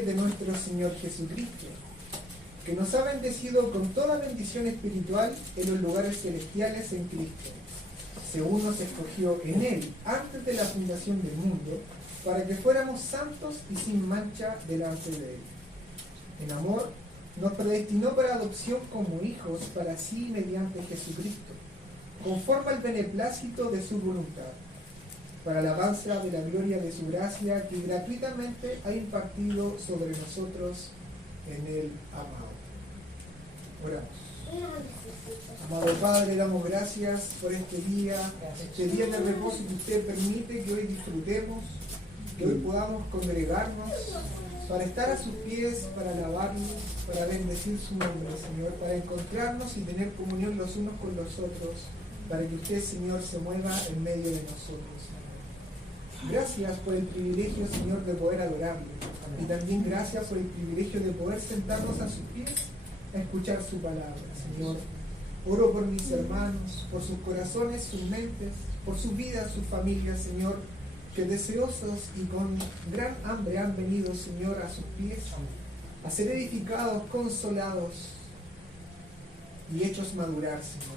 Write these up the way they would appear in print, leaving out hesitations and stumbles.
de nuestro Señor Jesucristo, que nos ha bendecido con toda bendición espiritual en los lugares celestiales en Cristo, según nos escogió en Él antes de la fundación del mundo, para que fuéramos santos y sin mancha delante de Él. En amor, nos predestinó para adopción como hijos para sí mediante Jesucristo, conforme al beneplácito de su voluntad, para alabanza de la gloria de su gracia que gratuitamente ha impartido sobre nosotros en el amado. Oramos. Amado Padre, damos gracias por este día de reposo que usted permite que hoy disfrutemos, que hoy podamos congregarnos para estar a sus pies, para alabarlo, para bendecir su nombre, Señor, para encontrarnos y tener comunión los unos con los otros, para que usted, Señor, se mueva en medio de nosotros. Gracias por el privilegio, Señor, de poder adorarlo. Y también gracias por el privilegio de poder sentarnos a sus pies a escuchar su palabra, Señor. Oro por mis hermanos, por sus corazones, sus mentes, por sus vidas, sus familias, Señor, que deseosos y con gran hambre han venido, Señor, a sus pies, a ser edificados, consolados y hechos madurar, Señor.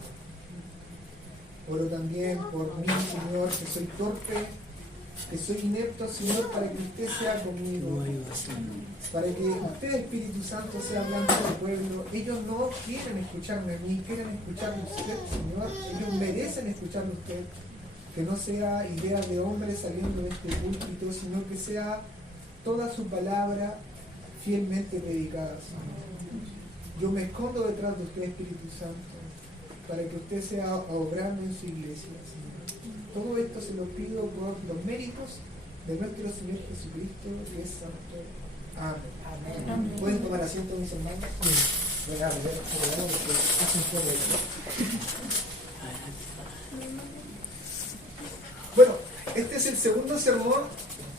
Oro también por mí, Señor, que soy torpe, que soy inepto, Señor, para que usted sea conmigo, para que usted, Espíritu Santo, sea hablando al pueblo. Ellos no quieren escucharme a mí, quieren escucharme a usted, Señor. Ellos merecen escucharme a usted. Que no sea idea de hombre saliendo de este púlpito, sino que sea toda su palabra fielmente predicada, Señor. Yo me escondo detrás de usted, Espíritu Santo, para que usted sea obrando en su iglesia, Señor. Todo esto se lo pido por los méritos de nuestro Señor Jesucristo, que es santo. Amén. Amén. ¿Pueden tomar asiento, mis hermanos? Bueno, este es el segundo sermón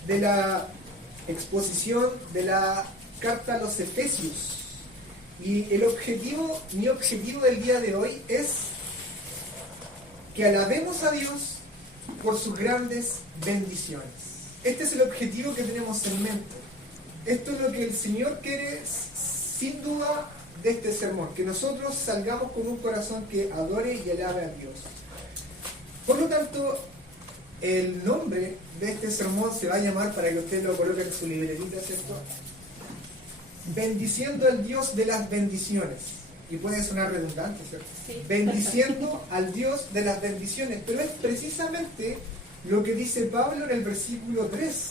de la exposición de la carta a los Efesios. Y mi objetivo del día de hoy es que alabemos a Dios por sus grandes bendiciones. Este es el objetivo que tenemos en mente. Esto es lo que el Señor quiere, sin duda, de este sermón, que nosotros salgamos con un corazón que adore y alabe a Dios. Por lo tanto, el nombre de este sermón se va a llamar, para que usted lo coloque en su libretita, ¿cierto? Bendiciendo al Dios de las bendiciones. Y puede sonar redundante, ¿cierto? Sí. Bendiciendo al Dios de las bendiciones. Pero es precisamente lo que dice Pablo en el versículo 3.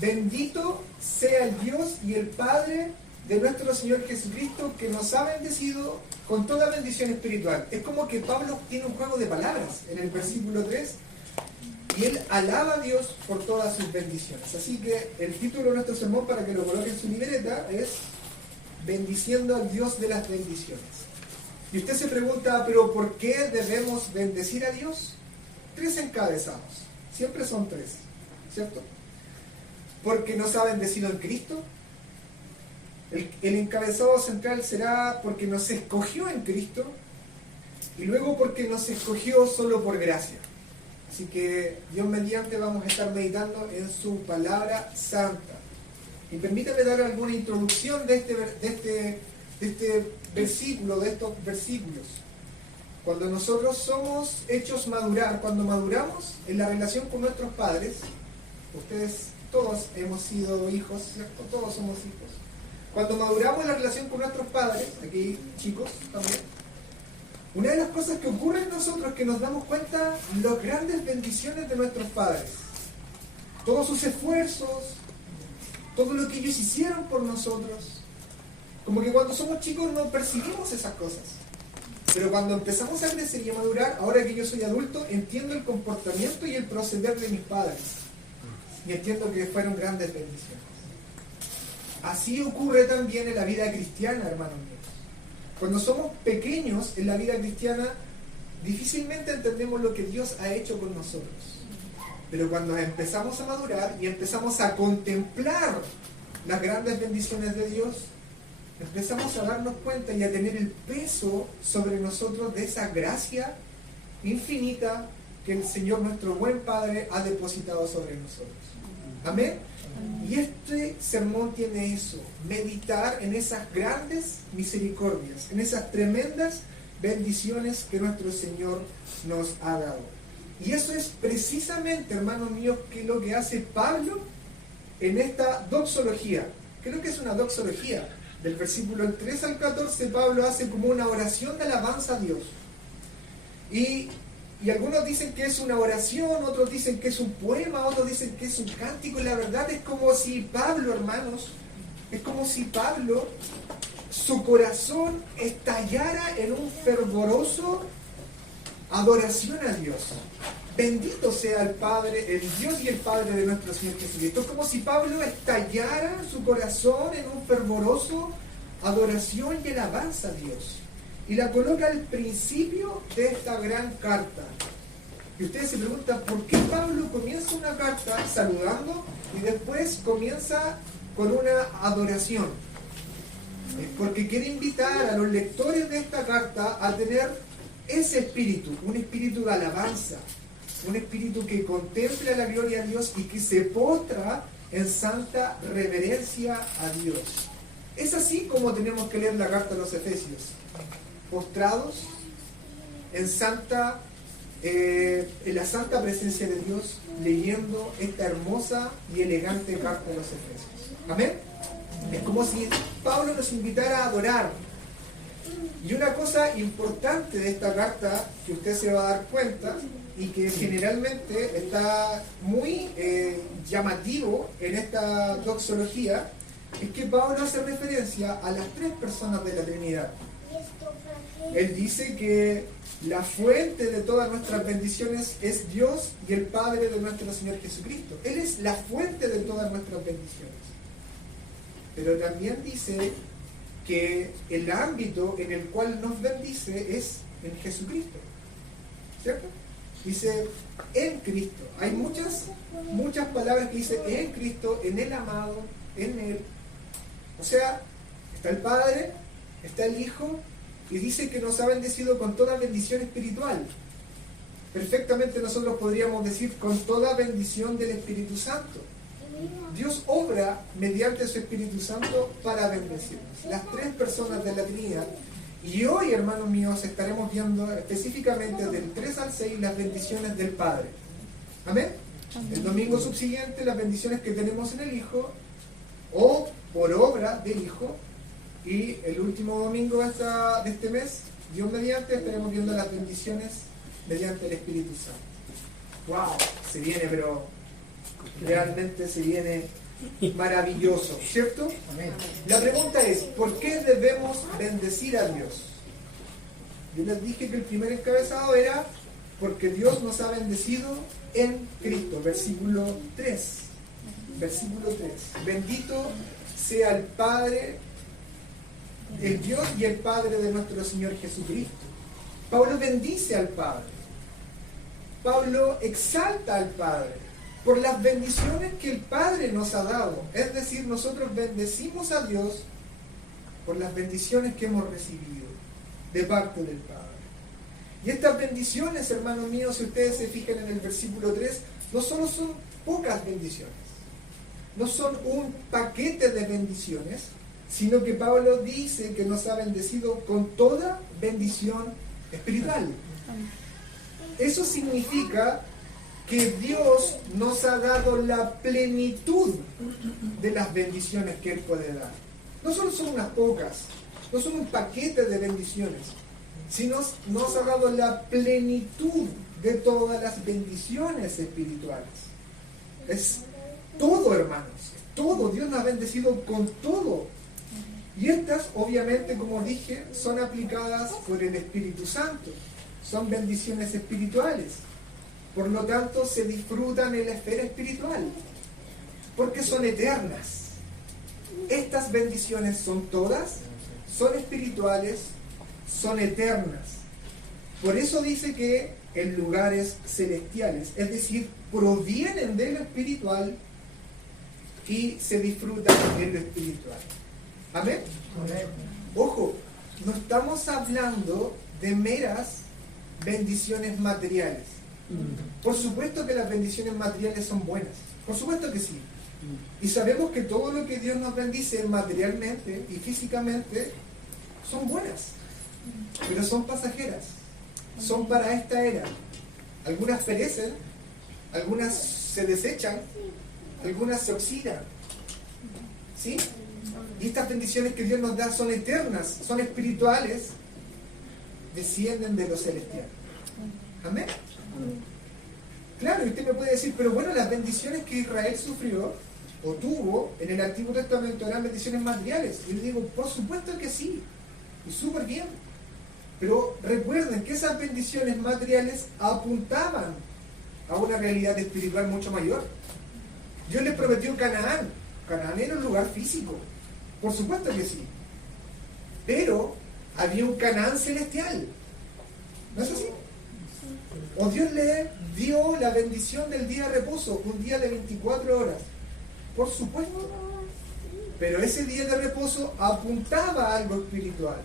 Bendito sea el Dios y el Padre de nuestro Señor Jesucristo, que nos ha bendecido con toda bendición espiritual. Es como que Pablo tiene un juego de palabras en el versículo 3 y él alaba a Dios por todas sus bendiciones. Así que el título de nuestro sermón, para que lo coloque en su libreta, es Bendiciendo al Dios de las bendiciones. Y usted se pregunta, ¿pero por qué debemos bendecir a Dios? 3 encabezados. Siempre son 3, ¿cierto? Porque nos ha bendecido en Cristo. El encabezado central será porque nos escogió en Cristo. Y luego porque nos escogió solo por gracia. Así que Dios mediante vamos a estar meditando en su palabra santa. Y permítame dar alguna introducción de este versículo, de estos versículos. Cuando nosotros somos hechos madurar, cuando maduramos en la relación con nuestros padres, ustedes todos hemos sido hijos, ¿cierto? Todos somos hijos. Cuando maduramos en la relación con nuestros padres, aquí chicos también, una de las cosas que ocurre en nosotros es que nos damos cuenta de las grandes bendiciones de nuestros padres. Todos sus esfuerzos, todo lo que ellos hicieron por nosotros. Como que cuando somos chicos no percibimos esas cosas. Pero cuando empezamos a crecer y a madurar, ahora que yo soy adulto, entiendo el comportamiento y el proceder de mis padres. Y entiendo que fueron grandes bendiciones. Así ocurre también en la vida cristiana, hermanos míos. Cuando somos pequeños en la vida cristiana, difícilmente entendemos lo que Dios ha hecho con nosotros. Pero cuando empezamos a madurar y empezamos a contemplar las grandes bendiciones de Dios, empezamos a darnos cuenta y a tener el peso sobre nosotros de esa gracia infinita que el Señor, nuestro buen Padre, ha depositado sobre nosotros. Amén. Y este sermón tiene eso, meditar en esas grandes misericordias, en esas tremendas bendiciones que nuestro Señor nos ha dado. Y eso es precisamente, hermanos míos, que lo que hace Pablo en esta doxología. ¿Qué es lo que es una doxología? Del versículo 3 al 14, Pablo hace como una oración de alabanza a Dios. Y algunos dicen que es una oración, otros dicen que es un poema, otros dicen que es un cántico. Y la verdad es como si Pablo, hermanos, es como si Pablo, su corazón estallara en un fervoroso adoración a Dios. Bendito sea el Padre, el Dios y el Padre de nuestro Señor Jesucristo. Es como si Pablo estallara su corazón en un fervoroso adoración y alabanza a Dios. Y la coloca al principio de esta gran carta. Y ustedes se preguntan, ¿por qué Pablo comienza una carta saludando y después comienza con una adoración? Porque quiere invitar a los lectores de esta carta a tener ese espíritu, un espíritu de alabanza, un espíritu que contempla la gloria de Dios y que se postra en santa reverencia a Dios. Es así como tenemos que leer la carta a los Efesios, postrados en la santa presencia de Dios, leyendo esta hermosa y elegante carta a los Efesios. Amén. Es como si Pablo nos invitara a adorar. Y una cosa importante de esta carta que usted se va a dar cuenta y que generalmente está muy llamativo en esta doxología, es que Pablo hace referencia a las tres personas de la Trinidad. Él dice que la fuente de todas nuestras bendiciones es Dios y el Padre de nuestro Señor Jesucristo. Él es la fuente de todas nuestras bendiciones. Pero también dice que el ámbito en el cual nos bendice es en Jesucristo. ¿Cierto? Dice en Cristo. Hay muchas palabras que dice en Cristo, en el amado, en Él. O sea, está el Padre, está el Hijo, y dice que nos ha bendecido con toda bendición espiritual. Perfectamente nosotros podríamos decir con toda bendición del Espíritu Santo. Dios obra mediante su Espíritu Santo para bendecirnos. Las tres personas de la Trinidad. Y hoy, hermanos míos, estaremos viendo específicamente del 3 al 6 las bendiciones del Padre. ¿Amén? El domingo subsiguiente las bendiciones que tenemos en el Hijo, o por obra del Hijo. Y el último domingo de este mes, Dios mediante, estaremos viendo las bendiciones mediante el Espíritu Santo. ¡Wow! Se viene, pero realmente se viene maravilloso, ¿cierto? Amén. La pregunta es, ¿por qué debemos bendecir a Dios? Yo les dije que el primer encabezado era porque Dios nos ha bendecido en Cristo, versículo 3. Versículo 3. Bendito sea el Padre, el Dios y el Padre de nuestro Señor Jesucristo. Pablo bendice al Padre. Pablo exalta al Padre por las bendiciones que el Padre nos ha dado. Es decir, nosotros bendecimos a Dios por las bendiciones que hemos recibido de parte del Padre. Y estas bendiciones, hermanos míos, si ustedes se fijan en el versículo 3, no solo son pocas bendiciones, no son un paquete de bendiciones, sino que Pablo dice que nos ha bendecido con toda bendición espiritual. Eso significa que Dios nos ha dado la plenitud de las bendiciones que Él puede dar. No solo son unas pocas, no son un paquete de bendiciones, sino nos ha dado la plenitud de todas las bendiciones espirituales. Es todo, hermanos, es todo. Dios nos ha bendecido con todo. Y estas, obviamente, como dije, son aplicadas por el Espíritu Santo. Son bendiciones espirituales. Por lo tanto, se disfrutan en la esfera espiritual, porque son eternas. Estas bendiciones son todas, son espirituales, son eternas. Por eso dice que en lugares celestiales, es decir, provienen de lo espiritual y se disfrutan en lo espiritual. ¿Amén? Ojo, no estamos hablando de meras bendiciones materiales. Por supuesto que las bendiciones materiales son buenas, por supuesto que sí, Y sabemos que todo lo que Dios nos bendice materialmente y físicamente son buenas, pero son pasajeras, son para esta era. Algunas perecen, algunas se desechan, algunas se oxidan, ¿sí? Y estas bendiciones que Dios nos da son eternas, son espirituales, descienden de lo celestial. Amén. Claro, y usted me puede decir, pero bueno, las bendiciones que Israel sufrió o tuvo en el Antiguo Testamento eran bendiciones materiales. Y le digo, por supuesto que sí, y súper bien. Pero recuerden que esas bendiciones materiales apuntaban a una realidad espiritual mucho mayor. Dios les prometió Canaán. Canaán era un lugar físico, por supuesto que sí. Pero había un Canaán celestial. ¿No es así? O Dios le dio la bendición del día de reposo, un día de 24 horas. Por supuesto. Pero ese día de reposo apuntaba a algo espiritual.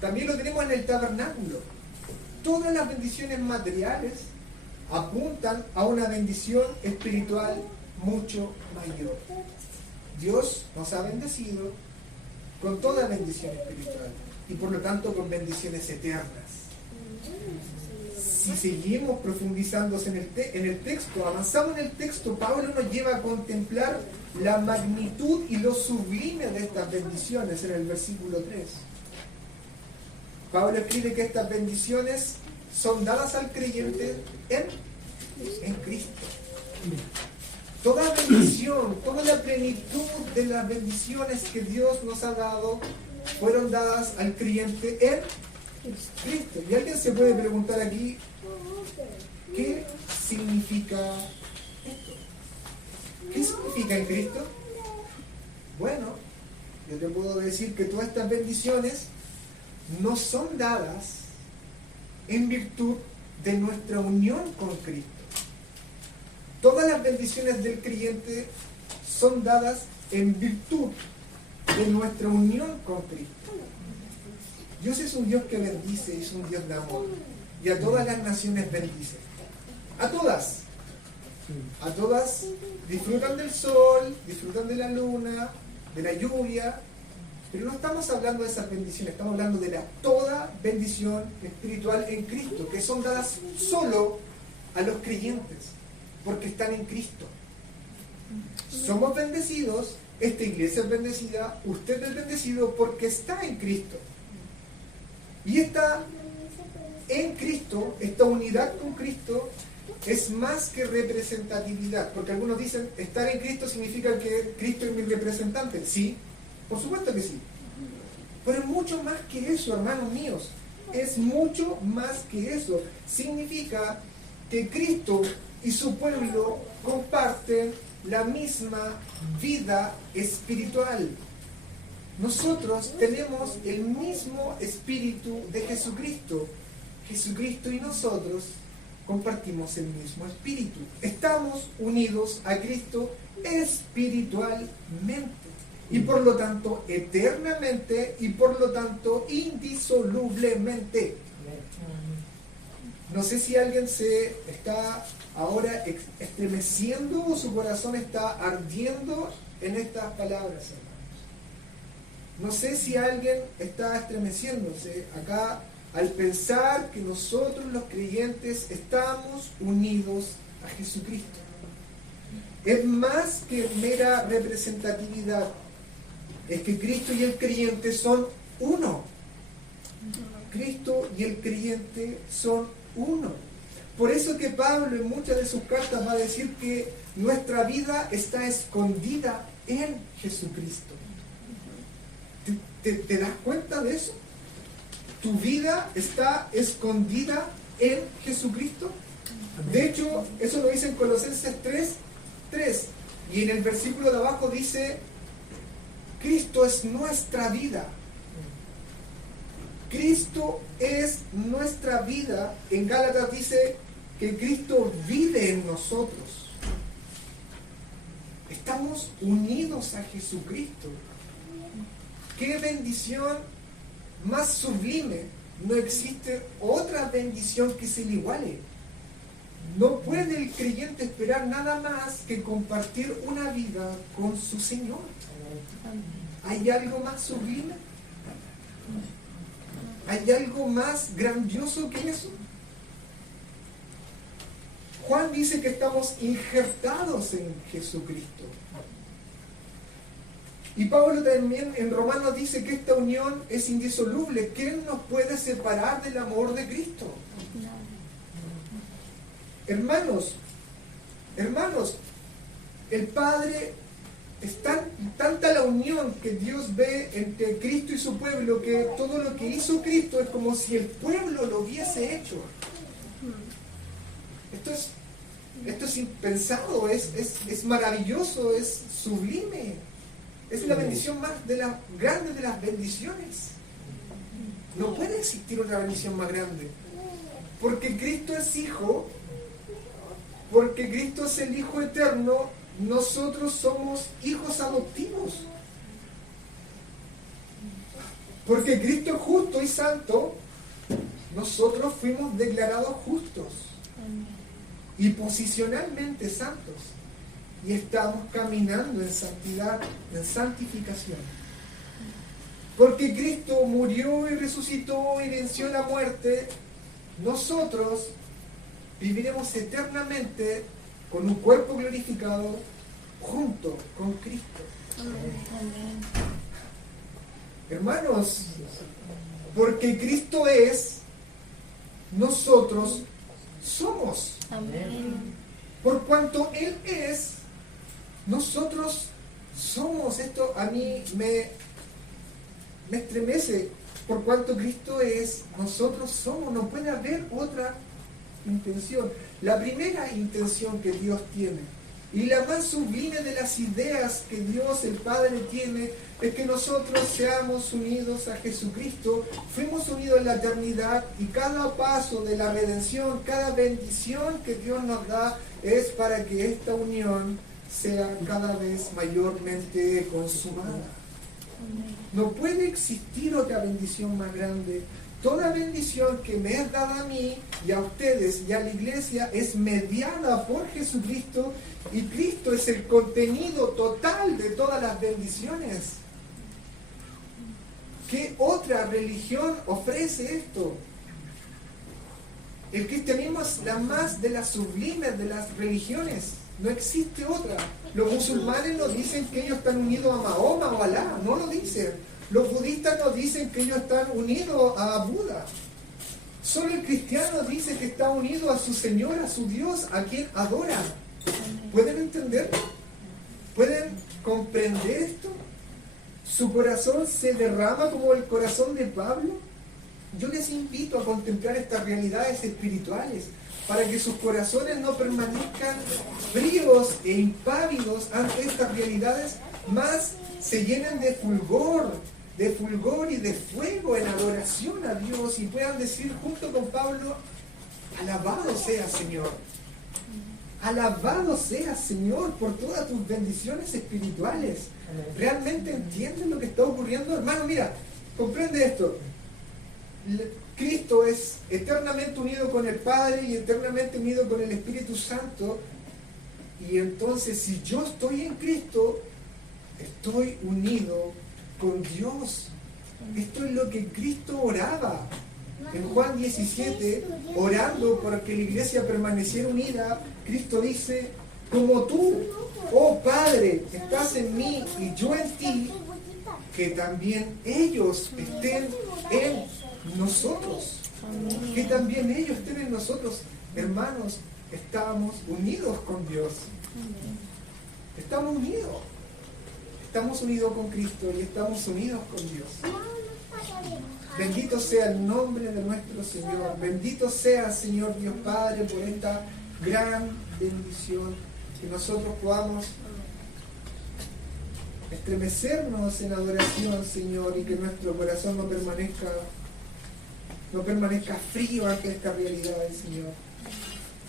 También lo tenemos en el tabernáculo. Todas las bendiciones materiales apuntan a una bendición espiritual mucho mayor. Dios nos ha bendecido con toda bendición espiritual y por lo tanto con bendiciones eternas. Si seguimos profundizándose en el texto, avanzamos en el texto, Pablo nos lleva a contemplar la magnitud y lo sublime de estas bendiciones en el versículo 3. Pablo escribe que estas bendiciones son dadas al creyente en Cristo. Toda bendición, toda la plenitud de las bendiciones que Dios nos ha dado fueron dadas al creyente en Cristo. Y alguien se puede preguntar aquí, ¿qué significa esto? ¿Qué significa en Cristo? Bueno, yo te puedo decir que todas estas bendiciones no son dadas en virtud de nuestra unión con Cristo. Todas las bendiciones del creyente son dadas en virtud de nuestra unión con Cristo. Dios es un Dios que bendice, es un Dios de amor. Y a todas las naciones bendice. A todas. A todas disfrutan del sol, disfrutan de la luna, de la lluvia. Pero no estamos hablando de esas bendiciones, estamos hablando de toda bendición espiritual en Cristo, que son dadas solo a los creyentes, porque están en Cristo. Somos bendecidos, esta iglesia es bendecida, usted es bendecido porque está en Cristo. Y está en Cristo, esta unidad con Cristo, es más que representatividad, porque algunos dicen, estar en Cristo significa que Cristo es mi representante. Sí, por supuesto que sí. Pero es mucho más que eso, hermanos míos. Es mucho más que eso. Significa que Cristo y su pueblo comparten la misma vida espiritual. Nosotros tenemos el mismo espíritu de Jesucristo. Jesucristo y nosotros compartimos el mismo espíritu. Estamos unidos a Cristo espiritualmente. Y por lo tanto, eternamente y por lo tanto, indisolublemente. No sé si alguien se está ahora estremeciendo o su corazón está ardiendo en estas palabras, hermanos. No sé si alguien está estremeciéndose acá al pensar que nosotros los creyentes estamos unidos a Jesucristo. Es más que mera representatividad. Es que Cristo y el creyente son uno. Cristo y el creyente son uno. Por eso que Pablo en muchas de sus cartas va a decir que nuestra vida está escondida en Jesucristo. ¿Te das cuenta de eso? ¿Tu vida está escondida en Jesucristo? De hecho, eso lo dice en Colosenses 3. Y en el versículo de abajo dice, Cristo es nuestra vida. Cristo es nuestra vida. En Gálatas dice que Cristo vive en nosotros. Estamos unidos a Jesucristo. ¡Qué bendición más sublime! No existe otra bendición que se le iguale. No puede el creyente esperar nada más que compartir una vida con su Señor. ¿Hay algo más sublime? ¿Hay algo más grandioso que eso? Juan dice que estamos injertados en Jesucristo. Y Pablo también en Romanos dice que esta unión es indisoluble. ¿Quién nos puede separar del amor de Cristo? Hermanos, el Padre es tanta la unión que Dios ve entre Cristo y su pueblo, que todo lo que hizo Cristo es como si el pueblo lo hubiese hecho. Esto es impensado, es maravilloso, es sublime. Es la bendición más grande de las bendiciones. No puede existir otra bendición más grande. Porque Cristo es Hijo, porque Cristo es el Hijo eterno, nosotros somos hijos adoptivos. Porque Cristo es justo y santo, nosotros fuimos declarados justos y posicionalmente santos. Y estamos caminando en santidad, en santificación. Porque Cristo murió y resucitó y venció la muerte, nosotros viviremos eternamente con un cuerpo glorificado junto con Cristo. Amén. Hermanos, porque Cristo es, nosotros somos. Amén. Por cuanto Él es, nosotros somos. Esto a mí me estremece. Por cuanto Cristo es, nosotros somos. No puede haber otra intención. La primera intención que Dios tiene y la más sublime de las ideas que Dios el Padre tiene es que nosotros seamos unidos a Jesucristo. Fuimos unidos en la eternidad y cada paso de la redención, cada bendición que Dios nos da es para que esta unión sea cada vez mayormente consumada. No puede existir otra bendición más grande. Toda bendición que me es dada a mí y a ustedes y a la iglesia es mediada por Jesucristo, y Cristo es el contenido total de todas las bendiciones. ¿Qué otra religión ofrece esto? El cristianismo es la más de las sublimes de las religiones. No existe otra. Los musulmanes nos dicen que ellos están unidos a Mahoma o a Alá. No lo dicen. Los budistas nos dicen que ellos están unidos a Buda. Solo el cristiano dice que está unido a su Señor, a su Dios, a quien adora. ¿Pueden entenderlo? ¿Pueden comprender esto? ¿Su corazón se derrama como el corazón de Pablo? Yo les invito a contemplar estas realidades espirituales para que sus corazones no permanezcan fríos e impávidos ante estas realidades, más se llenen de fulgor y de fuego en adoración a Dios y puedan decir junto con Pablo: alabado sea Señor, alabado sea Señor por todas tus bendiciones espirituales. ¿Realmente entienden lo que está ocurriendo? Hermano, mira, comprende esto. Cristo es eternamente unido con el Padre y eternamente unido con el Espíritu Santo, y entonces si yo estoy en Cristo, estoy unido con Dios. Esto es lo que Cristo oraba en Juan 17, orando para que la iglesia permaneciera unida. Cristo dice: como tú, oh Padre, estás en mí y yo en ti, que también ellos estén en nosotros. Que también ellos estén en nosotros. Hermanos, estamos unidos con Dios. Estamos unidos. Estamos unidos con Cristo y estamos unidos con Dios. Bendito sea el nombre de nuestro Señor. Bendito sea, Señor Dios Padre, por esta gran bendición. Que nosotros podamos estremecernos en adoración, Señor, y que nuestro corazón no permanezca frío ante estas realidades, Señor.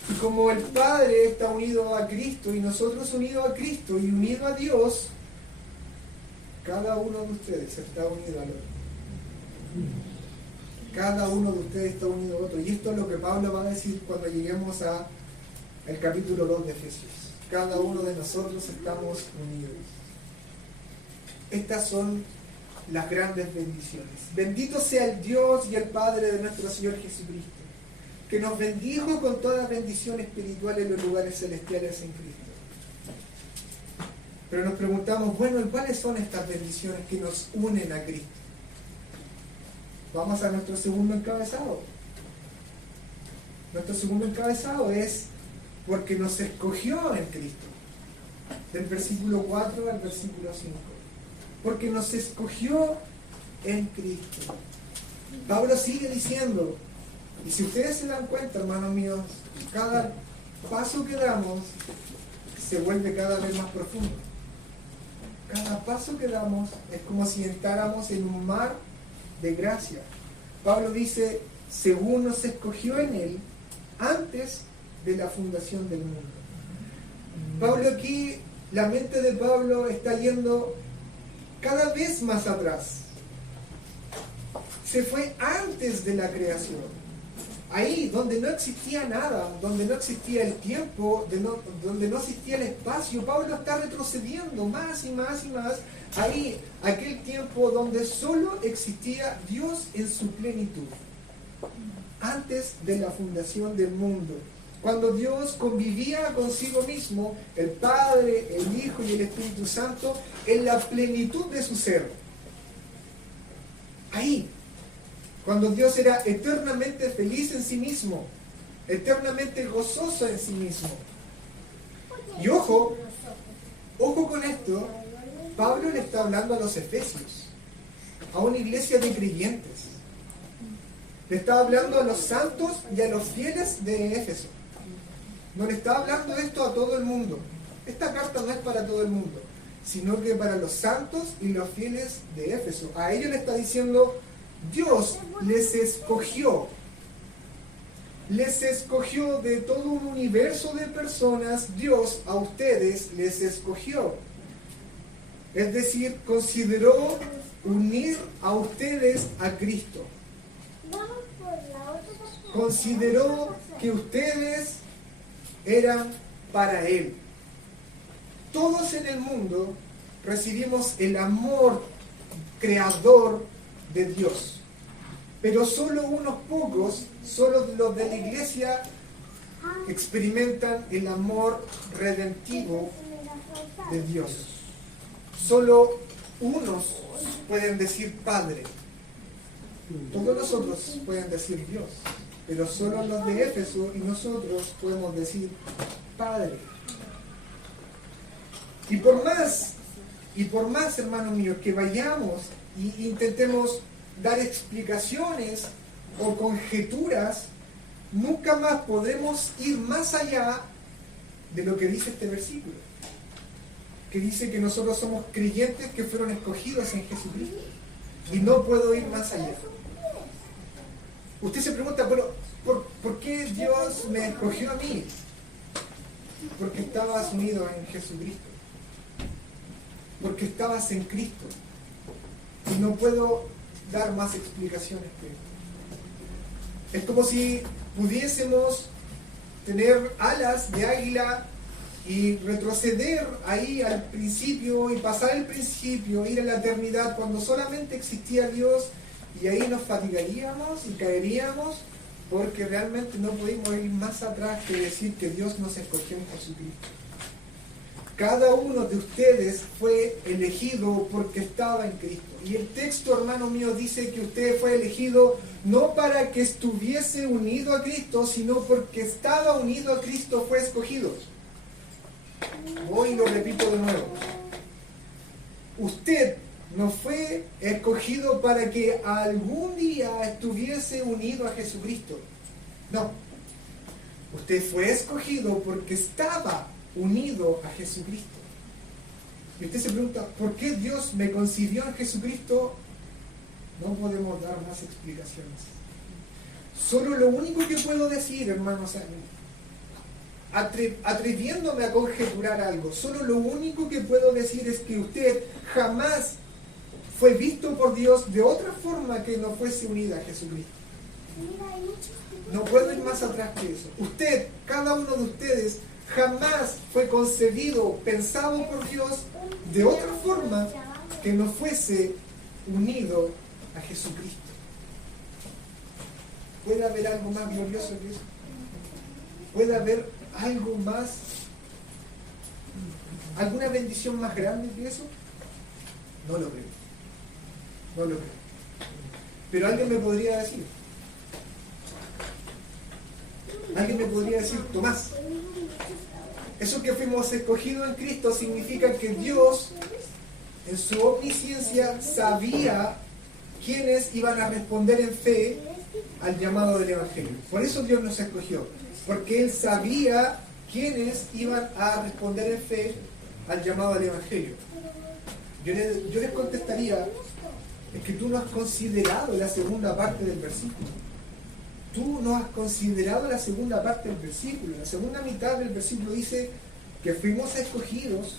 Y como el Padre está unido a Cristo y nosotros unidos a Cristo y unidos a Dios, cada uno de ustedes está unido al otro. Cada uno de ustedes está unido a otro. Y esto es lo que Pablo va a decir cuando lleguemos a el capítulo 2 de Efesios. Cada uno de nosotros estamos unidos. Estas son las grandes bendiciones. Bendito sea el Dios y el Padre de nuestro Señor Jesucristo, que nos bendijo con toda bendición espiritual en los lugares celestiales en Cristo. Pero nos preguntamos, bueno, ¿y cuáles son estas bendiciones que nos unen a Cristo? Vamos a nuestro segundo encabezado. Nuestro segundo encabezado es porque nos escogió en Cristo. Del versículo 4 al versículo 5. Porque nos escogió en Cristo. Pablo sigue diciendo, y si ustedes se dan cuenta, hermanos míos, cada paso que damos se vuelve cada vez más profundo. Cada paso que damos es como si entráramos en un mar de gracia. Pablo dice, según nos escogió en Él, antes de la fundación del mundo. Pablo aquí, la mente de Pablo está yendo cada vez más atrás. Se fue antes de la creación. Ahí, donde no existía nada, donde no existía el tiempo, donde no existía el espacio, Pablo está retrocediendo más y más y más. Ahí, aquel tiempo donde solo existía Dios en su plenitud. Antes de la fundación del mundo. Cuando Dios convivía consigo mismo, el Padre, el Hijo y el Espíritu Santo, en la plenitud de su ser. Ahí. Cuando Dios era eternamente feliz en sí mismo, eternamente gozoso en sí mismo. Y ojo con esto, Pablo le está hablando a los efesios, a una iglesia de creyentes. Le está hablando a los santos y a los fieles de Éfeso. No le está hablando esto a todo el mundo. Esta carta no es para todo el mundo, sino que para los santos y los fieles de Éfeso. A ellos le está diciendo, Dios les escogió de todo un universo de personas. Dios a ustedes les escogió, es decir, consideró unir a ustedes a Cristo, consideró que ustedes eran para Él. Todos en el mundo recibimos el amor creador de Dios, pero solo unos pocos, solo los de la iglesia, experimentan el amor redentivo de Dios. Solo unos pueden decir Padre. Todos los otros pueden decir Dios, pero solo los de Éfeso y nosotros podemos decir Padre. Y por más, hermanos míos, que vayamos y intentemos dar explicaciones o conjeturas, nunca más podremos ir más allá de lo que dice este versículo, que dice que nosotros somos creyentes que fueron escogidos en Jesucristo, y no puedo ir más allá. Usted se pregunta, pero ¿por qué Dios me escogió a mí? Porque estabas unido en Jesucristo, porque estabas en Cristo. Y no puedo dar más explicaciones que esto. Es como si pudiésemos tener alas de águila y retroceder ahí al principio y pasar el principio, ir a la eternidad cuando solamente existía Dios, y ahí nos fatigaríamos y caeríamos porque realmente no pudimos ir más atrás que decir que Dios nos escogió en Jesucristo. Cada uno de ustedes fue elegido porque estaba en Cristo. Y el texto, hermano mío, dice que usted fue elegido no para que estuviese unido a Cristo, sino porque estaba unido a Cristo, fue escogido. Hoy lo repito de nuevo. Usted no fue escogido para que algún día estuviese unido a Jesucristo. No. Usted fue escogido porque estaba unido a Jesucristo. Y usted se pregunta, ¿por qué Dios me concibió en Jesucristo? No podemos dar más explicaciones. Solo lo único que puedo decir, hermanos, atreviéndome a conjeturar algo, solo lo único que puedo decir es que usted jamás fue visto por Dios de otra forma que no fuese unida a Jesucristo. No puedo ir más atrás que eso. Usted, cada uno de ustedes, jamás fue concebido, pensado por Dios de otra forma que no fuese unido a Jesucristo. ¿Puede haber algo más glorioso que eso? ¿Puede haber algo más, alguna bendición más grande que eso? No lo creo. No lo creo. Pero alguien me podría decir, Tomás, eso que fuimos escogidos en Cristo significa que Dios, en su omnisciencia, sabía quiénes iban a responder en fe al llamado del Evangelio. Por eso Dios nos escogió, porque Él sabía quiénes iban a responder en fe al llamado del Evangelio. Yo les contestaría, es que tú no has considerado la segunda parte del versículo. Tú no has considerado la segunda parte del versículo. La segunda mitad del versículo dice que fuimos escogidos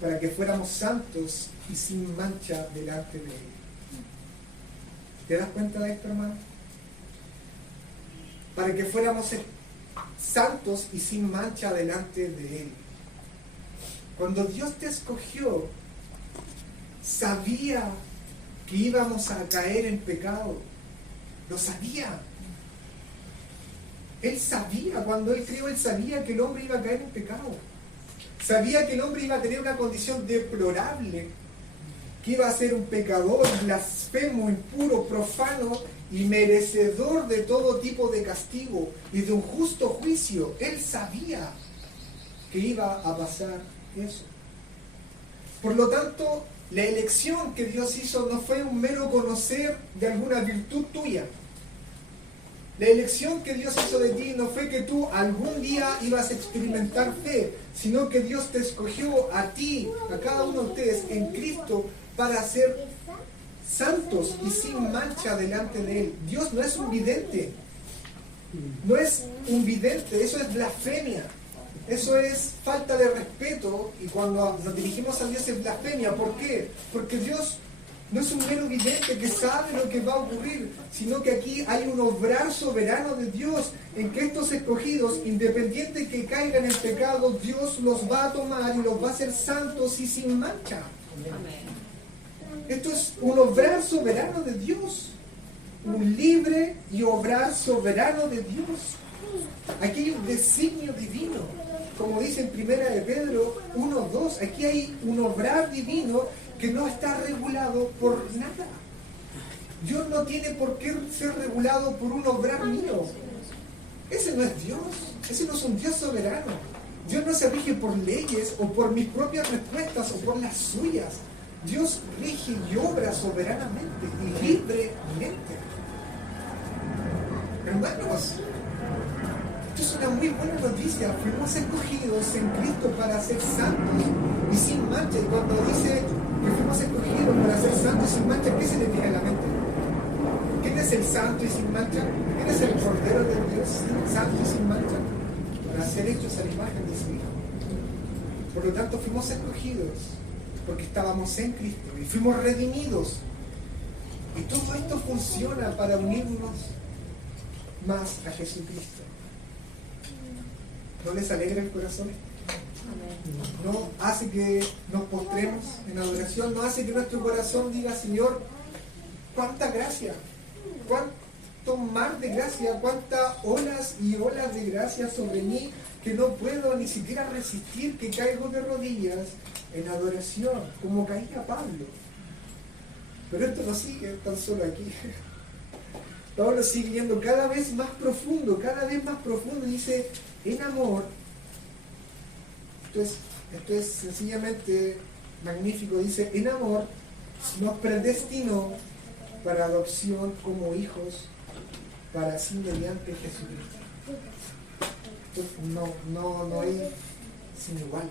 para que fuéramos santos y sin mancha delante de Él. ¿Te das cuenta de esto, hermano? Para que fuéramos santos y sin mancha delante de Él. Cuando Dios te escogió, sabía que íbamos a caer en pecado. Lo sabía. Él sabía, cuando Él creó, Él sabía que el hombre iba a caer en pecado. Sabía que el hombre iba a tener una condición deplorable, que iba a ser un pecador, blasfemo, impuro, profano y merecedor de todo tipo de castigo y de un justo juicio. Él sabía que iba a pasar eso. Por lo tanto, la elección que Dios hizo no fue un mero conocer de alguna virtud tuya. La elección que Dios hizo de ti no fue que tú algún día ibas a experimentar fe, sino que Dios te escogió a ti, a cada uno de ustedes, en Cristo, para ser santos y sin mancha delante de Él. Dios no es un vidente. No es un vidente, eso es blasfemia. Eso es falta de respeto, y cuando nos dirigimos a Dios es blasfemia. ¿Por qué? Porque Dios no es un mero vidente que sabe lo que va a ocurrir, sino que aquí hay un obrar soberano de Dios en que estos escogidos, independiente que caigan en pecado, Dios los va a tomar y los va a hacer santos y sin mancha. Esto es un obrar soberano de Dios, un libre y obrar soberano de Dios. Aquí hay un designio divino, como dice en Primera de Pedro 1:2. Aquí hay un obrar divino que no está regulado por nada. Dios no tiene por qué ser regulado por un obrar mío. Ese no es Dios. Ese no es un Dios soberano. Dios no se rige por leyes o por mis propias respuestas o por las suyas. Dios rige y obra soberanamente y libremente. Hermanos, esto es una muy buena noticia. Fuimos escogidos en Cristo para ser santos y sin mancha. Y cuando dice que fuimos escogidos para ser santos y sin mancha, ¿qué se le viene a la mente? ¿Quién es el santo y sin mancha? ¿Quién es el Cordero de Dios, santo y sin mancha? Para ser hechos a la imagen de su Hijo. Por lo tanto, fuimos escogidos porque estábamos en Cristo y fuimos redimidos. Y todo esto funciona para unirnos más a Jesucristo. ¿No les alegra el corazón? ¿No hace que nos postremos en adoración? ¿No hace que nuestro corazón diga, Señor, cuánta gracia, cuánto mar de gracia, cuántas olas y olas de gracia sobre mí, que no puedo ni siquiera resistir, que caigo de rodillas en adoración, como caía Pablo? Pero esto no sigue tan solo aquí. Pablo sigue yendo cada vez más profundo, y dice, en amor, esto es sencillamente magnífico, dice, en amor nos predestinó para adopción como hijos, para sí mediante Jesucristo. No hay sin igual.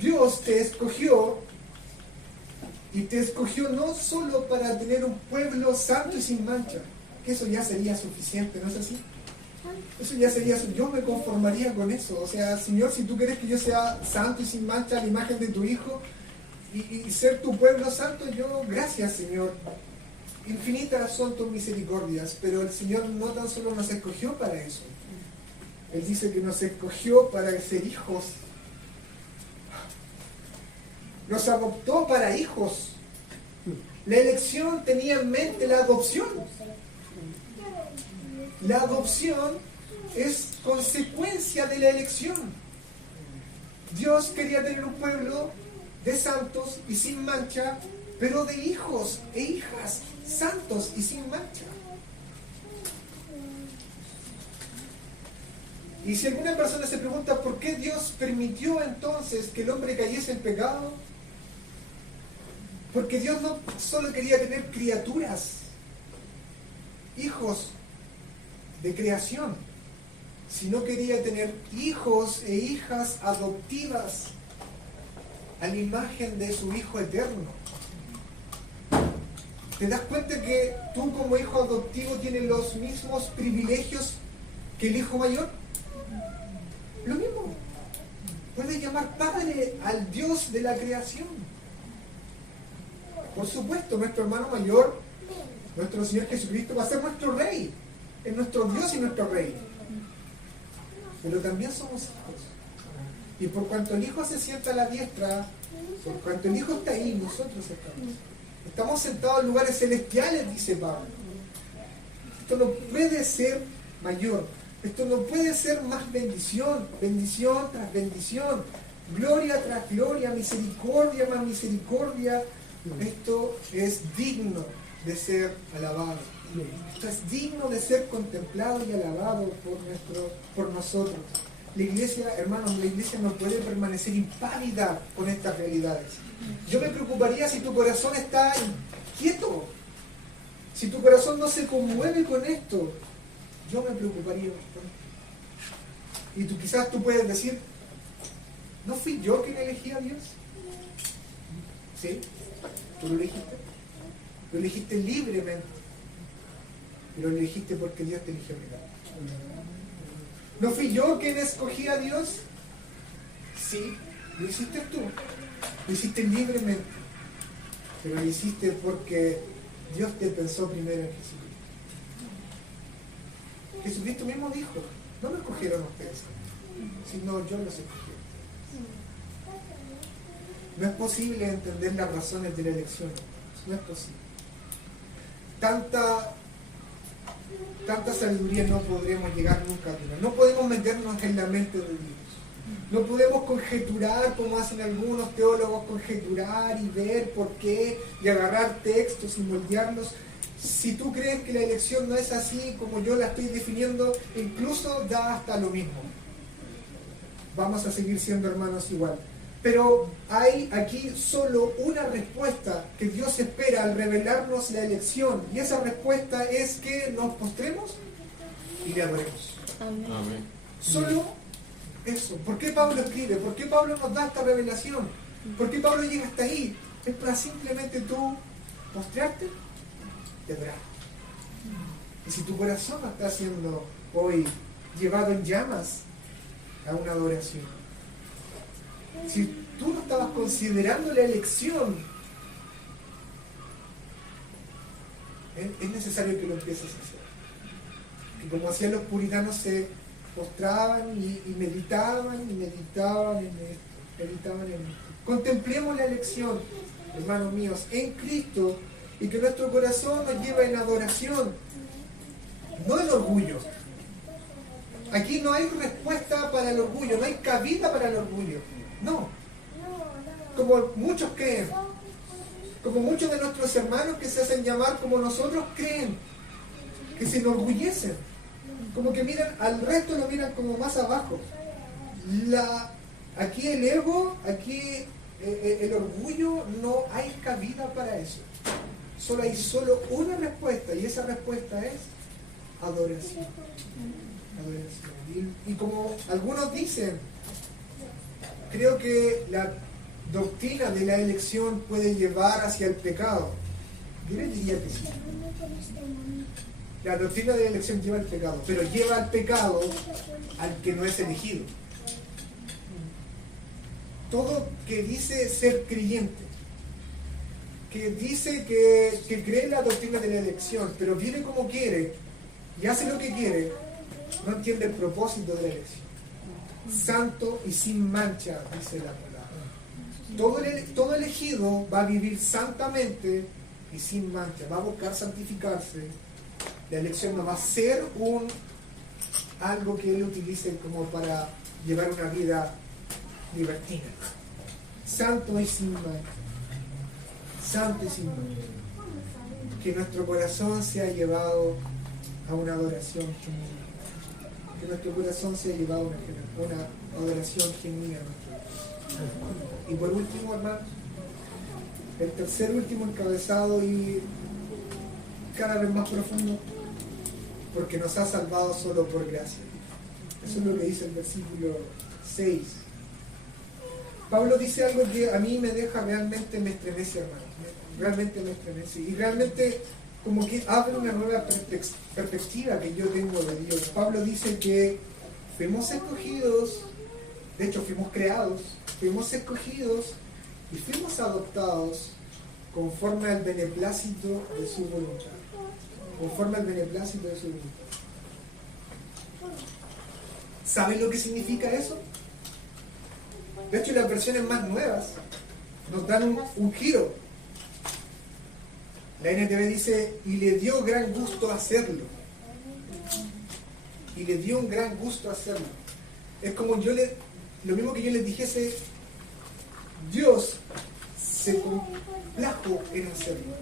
Dios te escogió, y te escogió no solo para tener un pueblo santo y sin mancha, que eso ya sería suficiente, ¿no es así? Eso ya sería, yo me conformaría con eso. O sea, Señor, si tú quieres que yo sea santo y sin mancha a la imagen de tu Hijo y ser tu pueblo santo, yo, gracias, Señor. infinitas son tus misericordias, pero el Señor no tan solo nos escogió para eso. Él dice que nos escogió para ser hijos. Nos adoptó para hijos. La elección tenía en mente la adopción. La adopción es consecuencia de la elección. Dios quería tener un pueblo de santos y sin mancha, pero de hijos e hijas santos y sin mancha. Y si alguna persona se pregunta por qué Dios permitió entonces que el hombre cayese en pecado, porque Dios no solo quería tener criaturas, hijos de creación, sino quería tener hijos e hijas adoptivas a la imagen de su Hijo eterno. ¿Te das cuenta que tú como hijo adoptivo tienes los mismos privilegios que el hijo mayor? Lo mismo. Puedes llamar Padre al Dios de la creación. Por supuesto, nuestro hermano mayor, nuestro Señor Jesucristo, va a ser nuestro Rey. Es nuestro Dios y nuestro Rey. Pero también somos hijos. Y por cuanto el Hijo se sienta a la diestra, por cuanto el Hijo está ahí, nosotros estamos. Estamos sentados en lugares celestiales, dice Pablo. Esto no puede ser mayor. Esto no puede ser más bendición. Bendición tras bendición. Gloria tras gloria. Misericordia más misericordia. Esto es digno de ser alabado. Esto es digno de ser contemplado y alabado por nosotros. La iglesia, hermanos, la iglesia no puede permanecer impávida con estas realidades. Yo me preocuparía si tu corazón está inquieto, si tu corazón no se conmueve con esto. Yo me preocuparía bastante. Y quizás tú puedes decir, ¿no fui yo quien elegí a Dios? ¿Sí? ¿Tú lo elegiste? Lo elegiste libremente. Pero lo elegiste porque Dios te eligió primero. ¿No fui yo quien escogí a Dios? Sí, lo hiciste tú. Lo hiciste libremente. Pero lo hiciste porque Dios te pensó primero en Jesucristo. Jesucristo mismo dijo, no me escogieron ustedes, sino yo los escogí. No es posible entender las razones de la elección. No es posible. Tanta sabiduría no podremos llegar nunca a tener. No podemos meternos en la mente de Dios. No podemos conjeturar, como hacen algunos teólogos, conjeturar y ver por qué y agarrar textos y moldearlos. Si tú crees que la elección no es así como yo la estoy definiendo, incluso da hasta lo mismo. Vamos a seguir siendo hermanos igual. Pero hay aquí solo una respuesta que Dios espera al revelarnos la elección. Y esa respuesta es que nos postremos y le adoremos. Amén. Solo eso. ¿Por qué Pablo escribe? ¿Por qué Pablo nos da esta revelación? ¿Por qué Pablo llega hasta ahí? Es para simplemente tú postrarte y adorar. Y si tu corazón está siendo hoy llevado en llamas a una adoración, si tú no estabas considerando la elección, es necesario que lo empieces a hacer. Que como hacían los puritanos, se postraban y meditaban en esto. Contemplemos la elección, hermanos míos, en Cristo, y que nuestro corazón nos lleve en adoración, no en orgullo. Aquí no hay respuesta para el orgullo, no hay cabida para el orgullo. No, como muchos creen, como muchos de nuestros hermanos que se hacen llamar como nosotros creen, que se enorgullecen, como que miran al resto, lo miran como más abajo. Aquí el ego, aquí el orgullo, no hay cabida para eso. Hay solo una respuesta, y esa respuesta es adoración. Y como algunos dicen, creo que la doctrina de la elección puede llevar hacia el pecado. Yo diría que sí. La doctrina de la elección lleva al pecado, pero lleva al pecado al que no es elegido. Todo que dice ser creyente, que dice que cree en la doctrina de la elección, pero vive como quiere y hace lo que quiere, no entiende el propósito de la elección. Santo y sin mancha, dice la palabra. Todo elegido va a vivir santamente y sin mancha, va a buscar santificarse. La elección no va a ser algo que él utilice como para llevar una vida libertina. Santo y sin mancha. Santo y sin mancha. Que nuestro corazón sea llevado a una adoración genuina. Que nuestro corazón sea llevado a una adoración genuina a nuestro Dios. Y por último, hermano, el tercer último encabezado y cada vez más profundo, porque nos ha salvado solo por gracia. Eso es lo que dice el versículo 6. Pablo dice algo que a mí me estremece, hermano. Realmente me estremece. Y realmente como que abre una nueva perspectiva que yo tengo de Dios. Pablo dice que fuimos escogidos, de hecho fuimos creados, fuimos escogidos y fuimos adoptados conforme al beneplácito de su voluntad. Conforme al beneplácito de su voluntad. ¿Saben lo que significa eso? De hecho, las versiones más nuevas nos dan un giro. La NTV dice, y le dio gran gusto hacerlo. Y le dio un gran gusto hacerlo. Es como lo mismo que yo les dijese, Dios se complajo en hacerlo.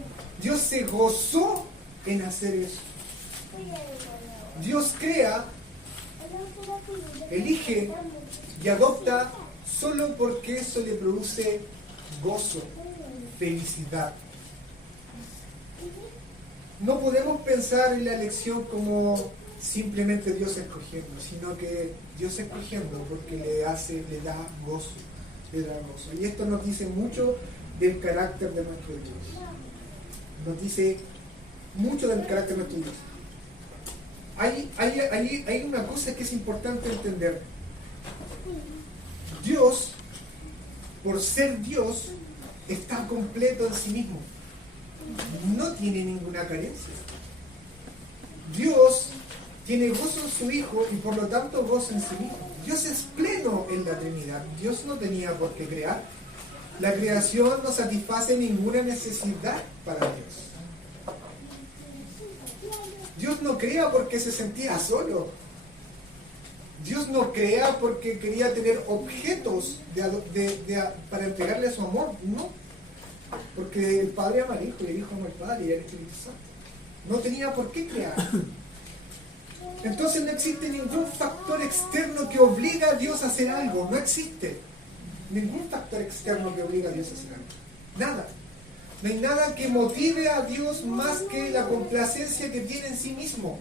Dios se gozó en hacer eso. Dios crea, elige y adopta solo porque eso le produce gozo, felicidad. No podemos pensar en la elección como simplemente Dios escogiendo, sino que Dios escogiendo porque le da gozo. Y esto nos dice mucho del carácter de nuestro Dios. Nos dice mucho del carácter de nuestro Dios. Hay una cosa que es importante entender. Dios, por ser Dios, está completo en sí mismo. No tiene ninguna carencia. Dios tiene gozo en su Hijo y por lo tanto gozo en sí mismo. Dios es pleno en la Trinidad. Dios no tenía por qué crear. La creación no satisface ninguna necesidad para Dios. Dios no crea porque se sentía solo. Dios no crea porque quería tener objetos para entregarle su amor. No. Porque el Padre ama al Hijo y el Hijo ama al Padre y el Espíritu Santo. No tenía por qué crear. Entonces no existe ningún factor externo que obliga a Dios a hacer algo. No existe ningún factor externo que obliga a Dios a hacer algo. Nada. No hay nada que motive a Dios más que la complacencia que tiene en sí mismo.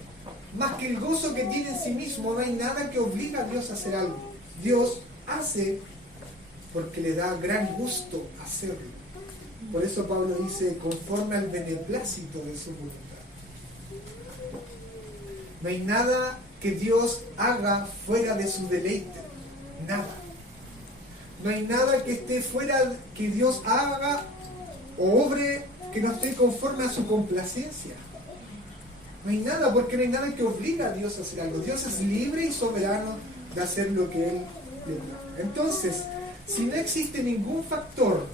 Más que el gozo que tiene en sí mismo. No hay nada que obliga a Dios a hacer algo. Dios hace porque le da gran gusto hacerlo. Por eso Pablo dice, conforme al beneplácito de su voluntad. No hay nada que Dios haga fuera de su deleite. Nada. No hay nada que esté fuera, que Dios haga o obre que no esté conforme a su complacencia. No hay nada, porque no hay nada que obliga a Dios a hacer algo. Dios es libre y soberano de hacer lo que Él le da. Entonces, si no existe ningún factor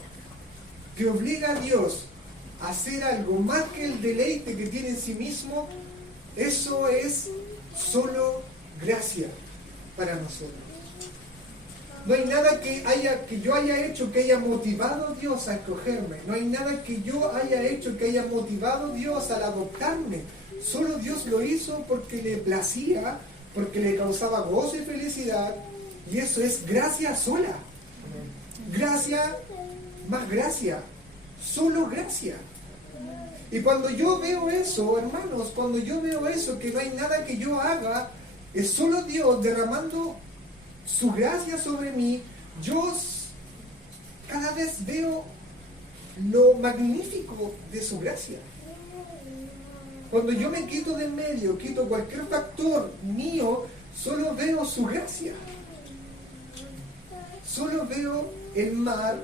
que obliga a Dios a hacer algo más que el deleite que tiene en sí mismo, eso es solo gracia para nosotros. No hay nada que yo haya hecho que haya motivado a Dios a escogerme. No hay nada que yo haya hecho que haya motivado a Dios al adoptarme. Solo Dios lo hizo porque le placía, porque le causaba gozo y felicidad. Y eso es gracia sola. Gracia más gracia. Solo gracia. Y cuando yo veo eso, hermanos, cuando yo veo eso, que no hay nada que yo haga, es solo Dios derramando su gracia sobre mí, yo cada vez veo lo magnífico de su gracia. Cuando yo me quito de en medio, quito cualquier factor mío, solo veo su gracia. Solo veo el mar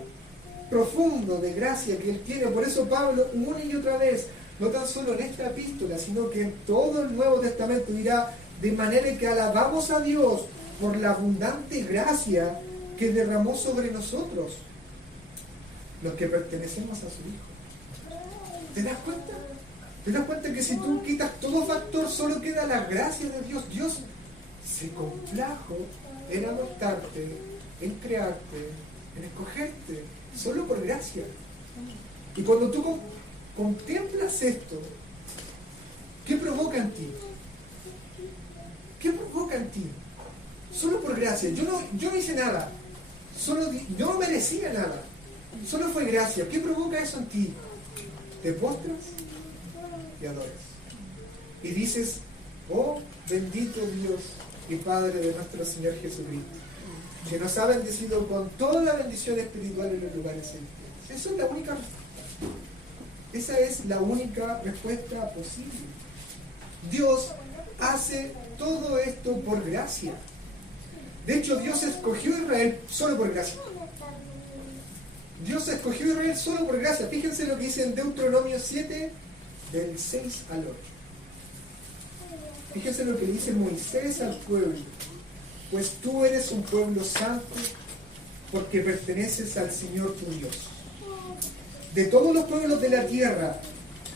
profundo de gracia que Él tiene. Por eso Pablo, una y otra vez, no tan solo en esta epístola, sino que en todo el Nuevo Testamento dirá, de manera que alabamos a Dios por la abundante gracia que derramó sobre nosotros, los que pertenecemos a su Hijo. ¿Te das cuenta? ¿Te das cuenta que si tú quitas todo factor, solo queda la gracia de Dios? Dios se complajo en adoptarte, en crearte, en escogerte, solo por gracia. Y cuando tú contemplas esto, ¿qué provoca en ti? ¿Qué provoca en ti? Solo por gracia. Yo no hice nada. Yo no merecía nada. Solo fue gracia. ¿Qué provoca eso en ti? Te postras y adoras. Y dices, oh bendito Dios y Padre de nuestro Señor Jesucristo, que nos ha bendecido con toda la bendición espiritual en los lugares celestiales. Esa es la única respuesta. Esa es la única respuesta posible. Dios hace todo esto por gracia. De hecho, Dios escogió a Israel solo por gracia. Dios escogió a Israel solo por gracia. Fíjense lo que dice en Deuteronomio 7, del 6 al 8. Fíjense lo que dice Moisés al pueblo. Pues tú eres un pueblo santo porque perteneces al Señor tu Dios. De todos los pueblos de la tierra,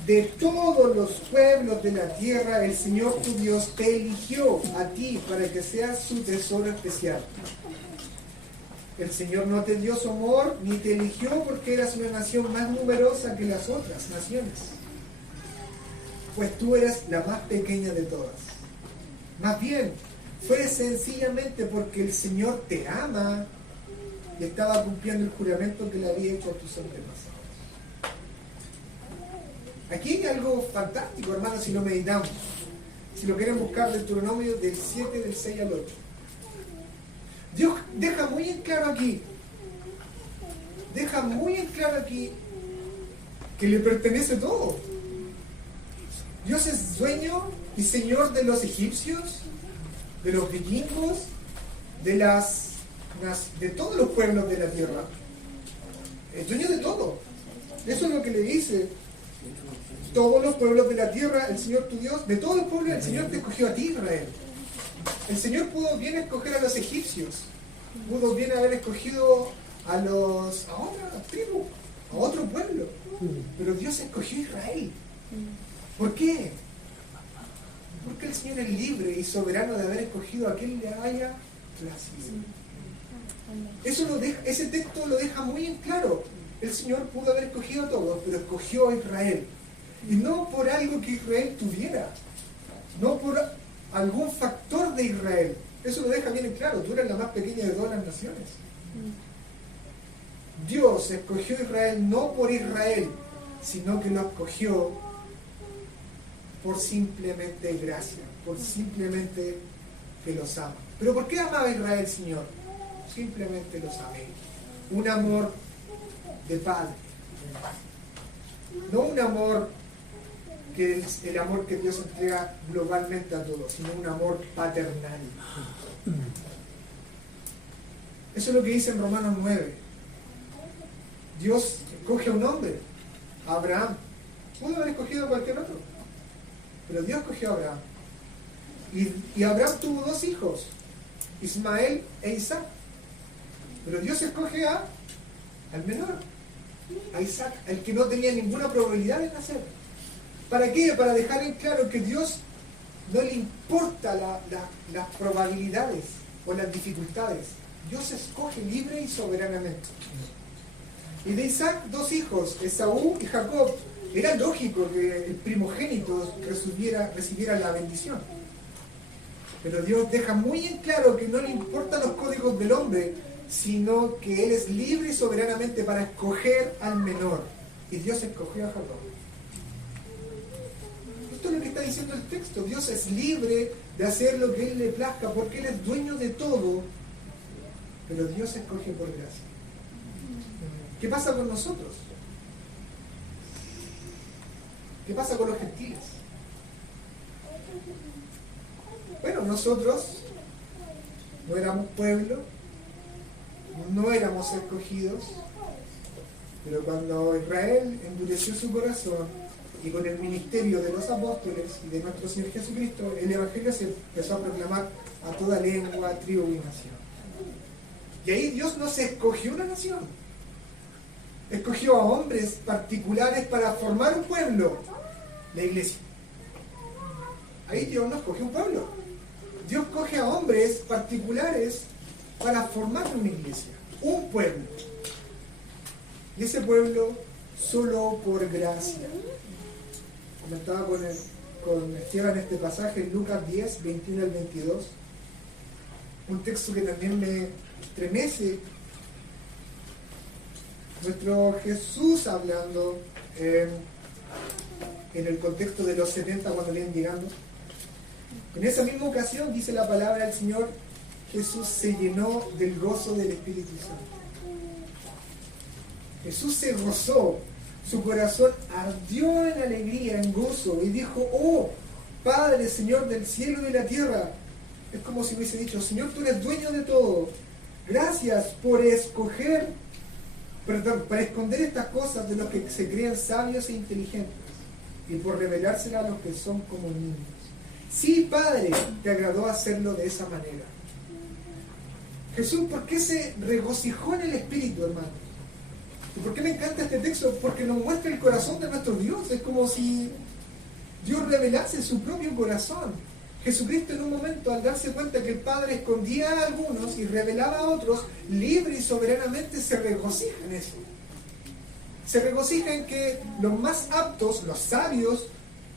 de todos los pueblos de la tierra, el Señor tu Dios te eligió a ti para que seas su tesoro especial. El Señor no te dio su amor, ni te eligió porque eras una nación más numerosa que las otras naciones. Pues tú eres la más pequeña de todas. Más bien, fue sencillamente porque el Señor te ama y estaba cumpliendo el juramento que le había hecho a tus antepasados. Aquí hay algo fantástico, hermanos, si lo meditamos. Si lo quieren buscar, Deuteronomio del 7, del 6 al 8. Dios deja muy en claro aquí, que le pertenece todo. Dios es dueño y señor de los egipcios, de los vikingos, de todos los pueblos de la tierra. Es dueño de todo. Eso es lo que le dice. Todos los pueblos de la tierra, el Señor tu Dios, de todos los pueblos el Señor te escogió a ti, Israel. El Señor pudo bien escoger a los egipcios, pudo bien haber escogido a otra tribu, a otro pueblo, pero Dios escogió a Israel. ¿Por qué? Porque el Señor es libre y soberano de haber escogido a quien le haya placido. Ese texto lo deja muy en claro. El Señor pudo haber escogido a todos, pero escogió a Israel. Y no por algo que Israel tuviera, no por algún factor de Israel. Eso lo deja bien en claro. Tú eres la más pequeña de todas las naciones. Dios escogió a Israel no por Israel, sino que lo escogió por simplemente gracia, por simplemente que los ama. ¿Pero por qué amaba a Israel, Señor? Simplemente los amé. Un amor de padre. No un amor que es el amor que Dios entrega globalmente a todos, sino un amor paternal. Eso es lo que dice en Romanos 9. Dios escoge a un hombre, a Abraham. Pudo haber escogido a cualquier otro, pero Dios escogió a Abraham. Y Abraham tuvo dos hijos, Ismael e Isaac. Pero Dios escoge al menor, a Isaac, el que no tenía ninguna probabilidad de nacer. ¿Para qué? Para dejar en claro que Dios no le importa las probabilidades o las dificultades. Dios escoge libre y soberanamente. Y de Isaac, dos hijos, Esaú y Jacob. Era lógico que el primogénito recibiera la bendición. Pero Dios deja muy en claro que no le importan los códigos del hombre, sino que Él es libre y soberanamente para escoger al menor. Y Dios escogió a Jacob. Esto es lo que está diciendo el texto. Dios es libre de hacer lo que Él le plazca, porque Él es dueño de todo, pero Dios escoge por gracia. ¿Qué pasa con nosotros? ¿Qué pasa con los gentiles? Bueno, nosotros no éramos pueblo, no éramos escogidos, Pero cuando Israel endureció su corazón y con el ministerio de los apóstoles y de nuestro Señor Jesucristo, el Evangelio se empezó a proclamar a toda lengua, tribu y nación. Y ahí Dios no se escogió una nación, escogió a hombres particulares para formar un pueblo, la iglesia. Ahí Dios no escogió un pueblo. Dios coge a hombres particulares para formar una iglesia, un pueblo. Y ese pueblo solo por gracia. Comentaba con Esteban este pasaje en Lucas 10, 21 al 22. Un texto que también me estremece. Nuestro Jesús hablando en el contexto de los 70 cuando vienen llegando. En esa misma ocasión dice la palabra del Señor, Jesús se llenó del gozo del Espíritu Santo. Jesús se gozó, su corazón ardió en alegría, en gozo, y dijo, oh, Padre, Señor del cielo y de la tierra. Es como si hubiese dicho, Señor, tú eres dueño de todo. Gracias por para esconder estas cosas de los que se creen sabios e inteligentes, y por revelárselas a los que son como niños. Sí, Padre, te agradó hacerlo de esa manera. Jesús, ¿por qué se regocijó en el Espíritu, hermano? ¿Y por qué me encanta este texto? Porque nos muestra el corazón de nuestro Dios. Es como si Dios revelase su propio corazón. Jesucristo en un momento, al darse cuenta que el Padre escondía a algunos y revelaba a otros, libre y soberanamente se regocija en eso. Se regocija en que los más aptos, los sabios,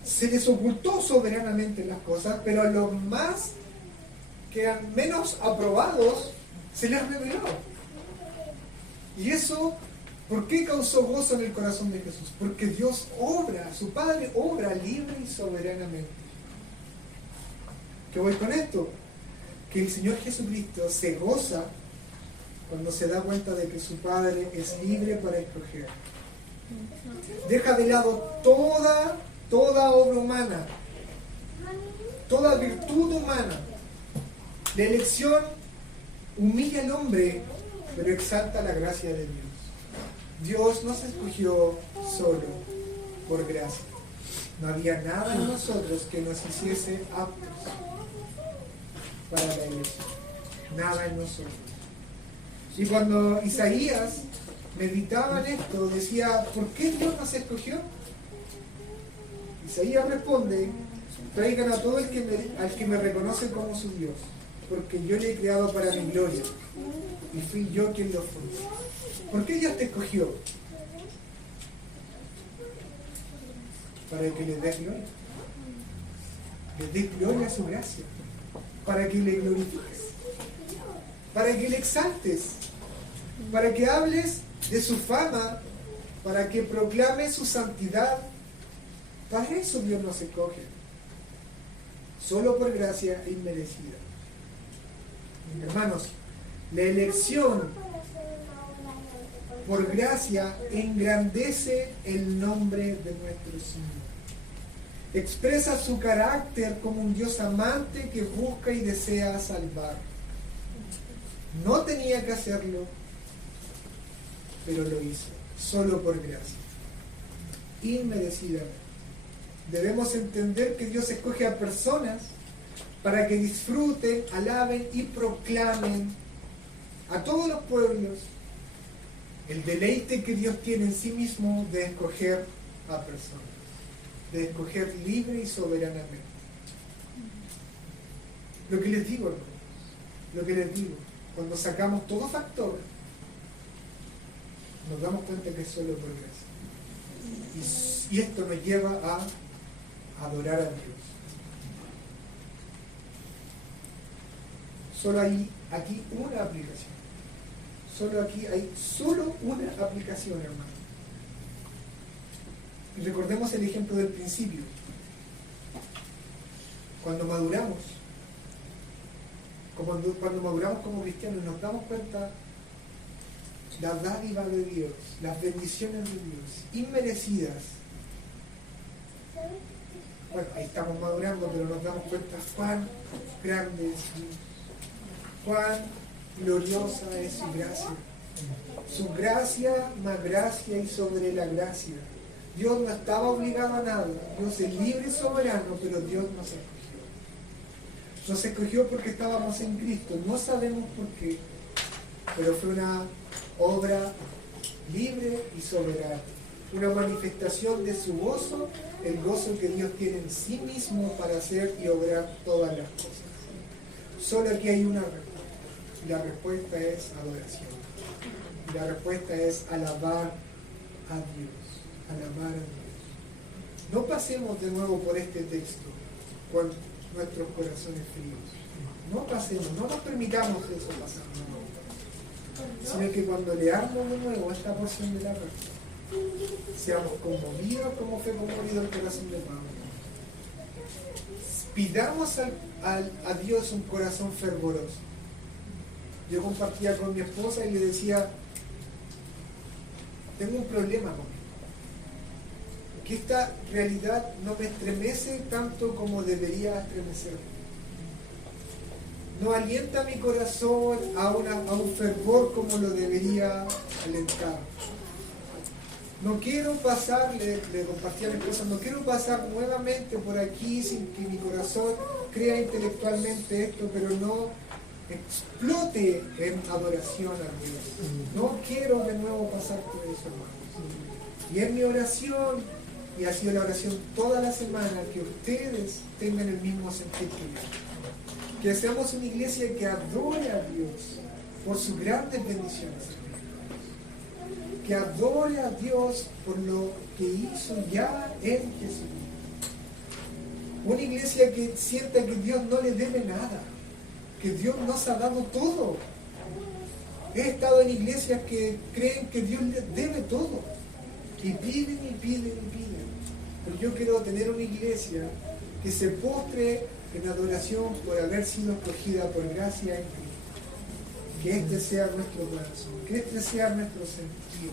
se les ocultó soberanamente las cosas, pero a los más que eran menos aprobados, se les reveló. Y eso, ¿por qué causó gozo en el corazón de Jesús? Porque Dios obra, su Padre obra libre y soberanamente. ¿Qué voy con esto? Que el Señor Jesucristo se goza cuando se da cuenta de que su Padre es libre para escoger. Deja de lado toda obra humana, toda virtud humana. La elección humilla al hombre, pero exalta la gracia de Dios. Dios nos escogió solo por gracia. No había nada en nosotros que nos hiciese aptos para la iglesia. Nada en nosotros. Y cuando Isaías meditaba en esto, decía, ¿por qué Dios nos escogió? Isaías responde, traigan a todo al que me reconoce como su Dios, porque yo le he creado para mi gloria, y fui yo quien lo formó. ¿Por qué Dios te escogió? Para que le des gloria. Le des gloria a su gracia. Para que le glorifiques. Para que le exaltes. Para que hables de su fama. Para que proclames su santidad. Para eso Dios nos escoge. Solo por gracia inmerecida. Mis hermanos, la elección por gracia engrandece el nombre de nuestro Señor. Expresa su carácter como un Dios amante que busca y desea salvar. No tenía que hacerlo, pero lo hizo, solo por gracia, inmerecidamente. Debemos entender que Dios escoge a personas para que disfruten, alaben y proclamen a todos los pueblos el deleite que Dios tiene en sí mismo de escoger a personas, de escoger libre y soberanamente. Lo que les digo, hermanos, lo que les digo, cuando sacamos todo factor, nos damos cuenta que es solo por gracia. Y esto nos lleva a adorar a Dios. Solo hay aquí una aplicación. Solo aquí hay solo una aplicación, hermano. Y recordemos el ejemplo del principio. Cuando maduramos, cuando maduramos como cristianos, nos damos cuenta la dádiva de Dios, las bendiciones de Dios, inmerecidas. Bueno, ahí estamos madurando, pero nos damos cuenta cuán grande es Dios, cuán gloriosa es su gracia, Su gracia, más gracia y sobre la gracia. Dios no estaba obligado a nada. Dios es libre y soberano, pero Dios nos escogió. Nos escogió porque estábamos en Cristo. No sabemos por qué, pero fue una obra libre y soberana. Una manifestación de su gozo, el gozo que Dios tiene en sí mismo para hacer y obrar todas las cosas. Solo aquí hay una respuesta. Y la respuesta es adoración. Y la respuesta es alabar a Dios. Alabar a Dios. No pasemos de nuevo por este texto con nuestros corazones fríos. No pasemos, no nos permitamos eso pasar de nuevo. Sino que cuando leamos de nuevo esta porción de la Biblia, seamos conmovidos como fue conmovido el corazón de Pablo. Pidamos a Dios un corazón fervoroso. Yo compartía con mi esposa y le decía, tengo un problema conmigo. Que esta realidad no me estremece tanto como debería estremecerme. No alienta mi corazón a un fervor como lo debería alentar. No quiero pasar, le compartí a mi esposa, no quiero pasar nuevamente por aquí sin que mi corazón crea intelectualmente esto, pero no explote en adoración a Dios. No quiero de nuevo pasar por eso, hermanos. Y es mi oración, y ha sido la oración toda la semana, que ustedes tengan el mismo sentir que yo. Que seamos una iglesia que adore a Dios por sus grandes bendiciones. Que adore a Dios por lo que hizo ya en Jesucristo. Una iglesia que sienta que Dios no le debe nada, que Dios nos ha dado todo. He estado en iglesias que creen que Dios les debe todo, y piden y piden y piden. Pero yo quiero tener una iglesia que se postre en adoración por haber sido escogida por gracia en Cristo. Que este sea nuestro corazón, que este sea nuestro sentir,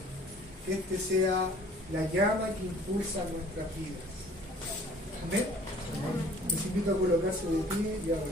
que este sea la llama que impulsa nuestras vidas. Amén. Les invito a colocarse de pie y a orar.